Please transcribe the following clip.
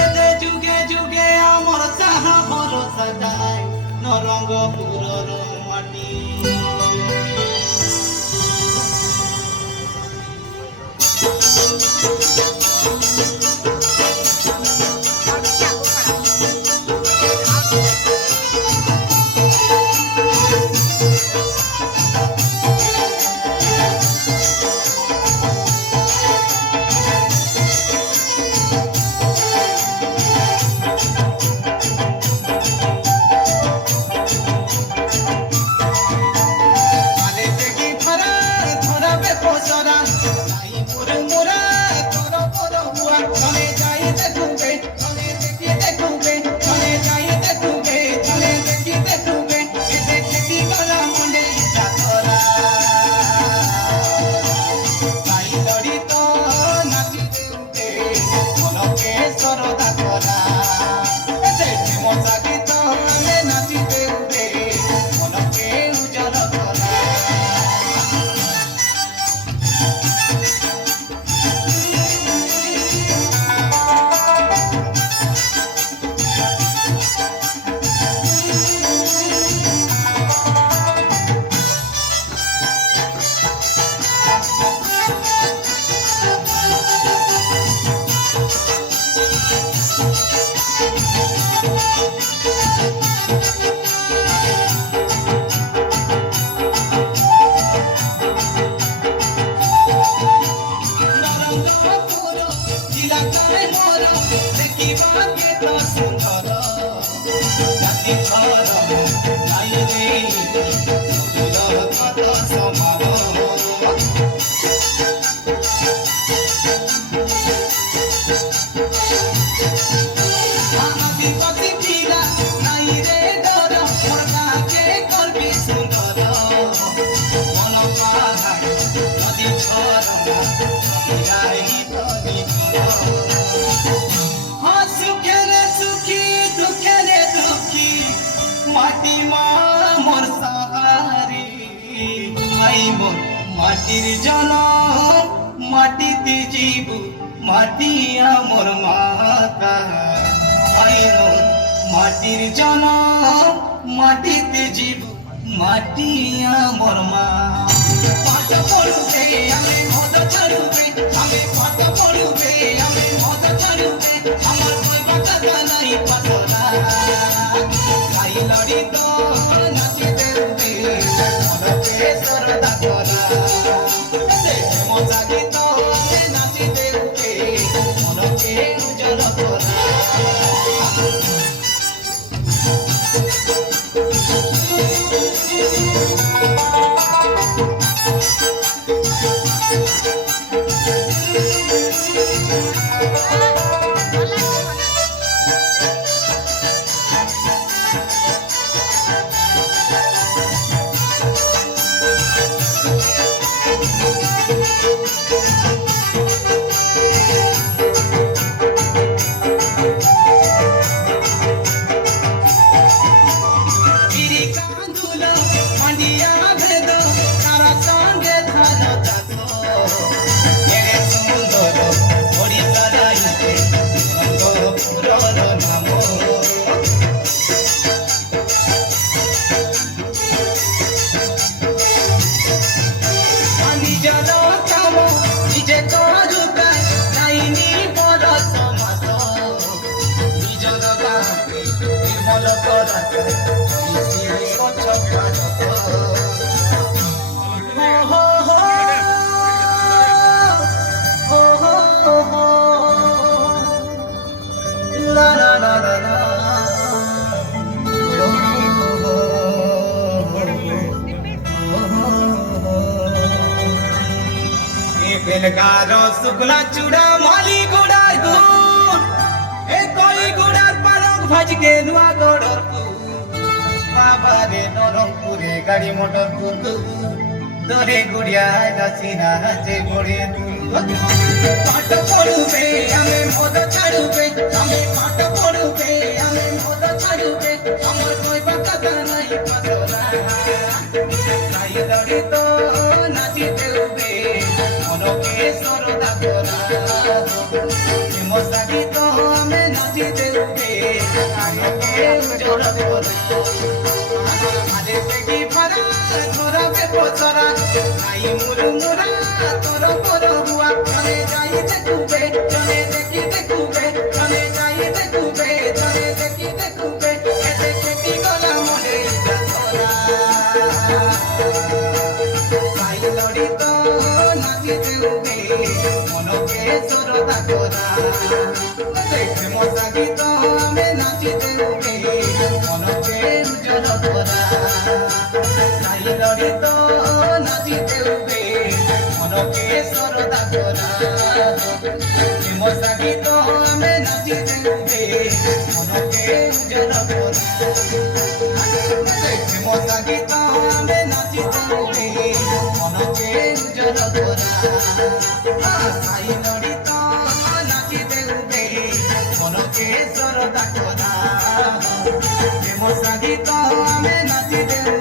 এতে যুগে যুগে আমার চাহা ভরসা যায় নরঙ্গপুরর মাটি। মাটির জনম মাটিতে জীব মাটি আমার মাতা। মাটির জনম মাটিতে জীব মাটি আমার মা। পাঠ পড়ুবে আমি মদ ছাড়ুবে, আমি পাঠ পড়ুবে আমি মদ ছাড়ুবে, আমার কই কথা নাই পাতলা গাই লড়ি তো নাচি দেবে মনকে সরদা করা মজা গীত নাচি দেবে মনকে উজ্জ্বল করা। বেলগার শুকলা চূড়া মালি গুড়ার গুড় এ কই গুড়ার পালক ভাজকে নুয়া গড়র বাবারে নরমপুরে গাড়ি মোটর কুতু তোরে গুড়িয়া দাসিনা যে গড়ে পাঠ পড়ুবে আমি মদ ছাড়ুবে, আমি পাঠ পড়ুবে আমি মদ ছাড়ুবে, আমার কই কথা নাই পাতলা গাই লড়ি তো নাচি দেবে মনকে সরদা করা। প্রেম সাগিত আমি নাচি দেউবে আলোকে উজ্জ্বল করে আরে পেটি ভরা ধরবে পছরা আই মুরমুরা তোর পর হুয়া চলে যাই দেখুবে চলে দেখি দেখুবে চলে যাই দেখুবে চলে দেখি দেখুবে এতে কেটি গলা মনে যাতরা সাই লড়ি তো নাচি দেউবে মনকে সরদা করা প্রেম সাগিত আমি নাচি দেউবে মনকে উজ্জ্বল করা সাই লড়ি তো নাচি দেউবে মনকে সরদা করা প্রেম সাগিত আমি নাচি দেউবে মনকে উজ্জ্বল করা প্রেম সাগিত আমি নাচি দেউবে মনকে উজ্জ্বল করা সাই লড়ি তো নাচি দেউবে মনকে সরদা করা প্রেম সাগিত আমি নাচি দেউবে